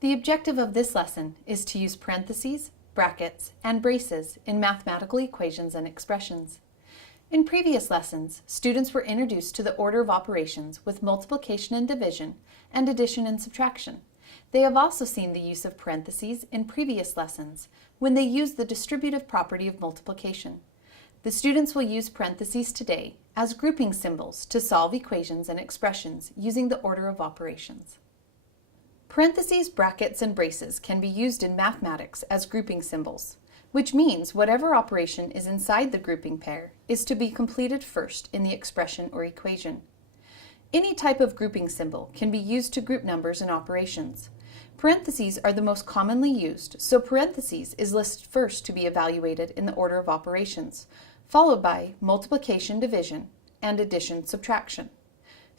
The objective of this lesson is to use parentheses, brackets, and braces in mathematical equations and expressions. In previous lessons, students were introduced to the order of operations with multiplication and division and addition and subtraction. They have also seen the use of parentheses in previous lessons when they used the distributive property of multiplication. The students will use parentheses today as grouping symbols to solve equations and expressions using the order of operations. Parentheses, brackets, and braces can be used in mathematics as grouping symbols, which means whatever operation is inside the grouping pair is to be completed first in the expression or equation. Any type of grouping symbol can be used to group numbers and operations. Parentheses are the most commonly used, so parentheses is listed first to be evaluated in the order of operations, followed by multiplication, division, and addition, subtraction.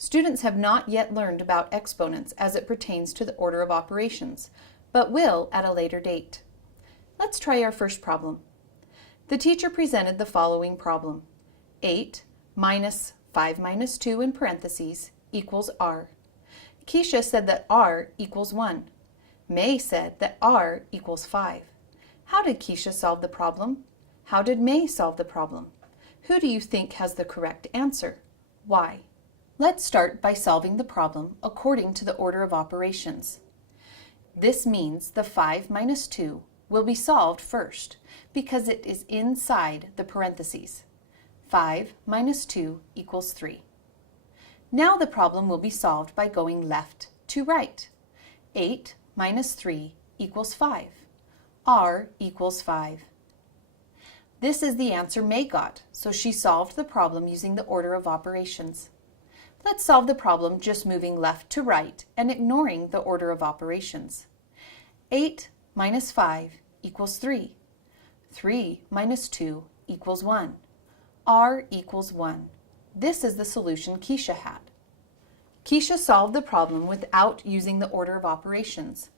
Students have not yet learned about exponents as it pertains to the order of operations, but will at a later date. Let's try our first problem. The teacher presented the following problem. 8 minus 5 minus 2 in parentheses equals r. Keisha said that r equals 1. May said that r equals 5. How did Keisha solve the problem? How did May solve the problem? Who do you think has the correct answer? Why? Let's start by solving the problem according to the order of operations. This means the 5 minus 2 will be solved first because it is inside the parentheses. 5 minus 2 equals 3. Now the problem will be solved by going left to right. 8 minus 3 equals 5. R equals 5. This is the answer May got, so she solved the problem using the order of operations. Let's solve the problem just moving left to right and ignoring the order of operations. 8 minus 5 equals 3. 3 minus 2 equals 1. R equals 1. This is the solution Keisha had. Keisha solved the problem without using the order of operations.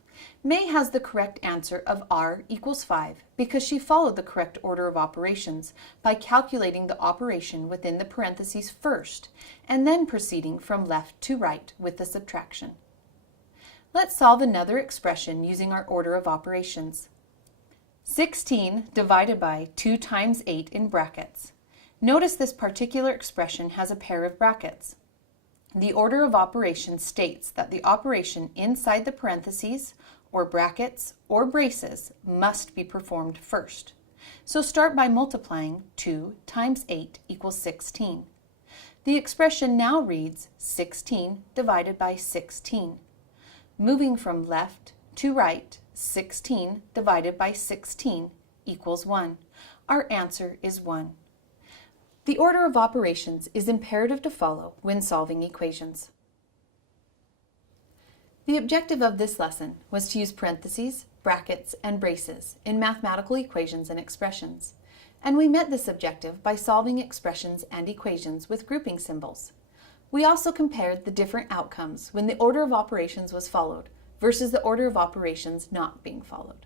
May has the correct answer of r equals 5 because she followed the correct order of operations by calculating the operation within the parentheses first and then proceeding from left to right with the subtraction. Let's solve another expression using our order of operations. 16 divided by 2 times 8 in brackets. Notice this particular expression has a pair of brackets. The order of operations states that the operation inside the parentheses or brackets or braces must be performed first. So start by multiplying 2 times 8 equals 16. The expression now reads 16 divided by 16. Moving from left to right, 16 divided by 16 equals 1. Our answer is 1. The order of operations is imperative to follow when solving equations. The objective of this lesson was to use parentheses, brackets, and braces in mathematical equations and expressions, and we met this objective by solving expressions and equations with grouping symbols. We also compared the different outcomes when the order of operations was followed versus the order of operations not being followed.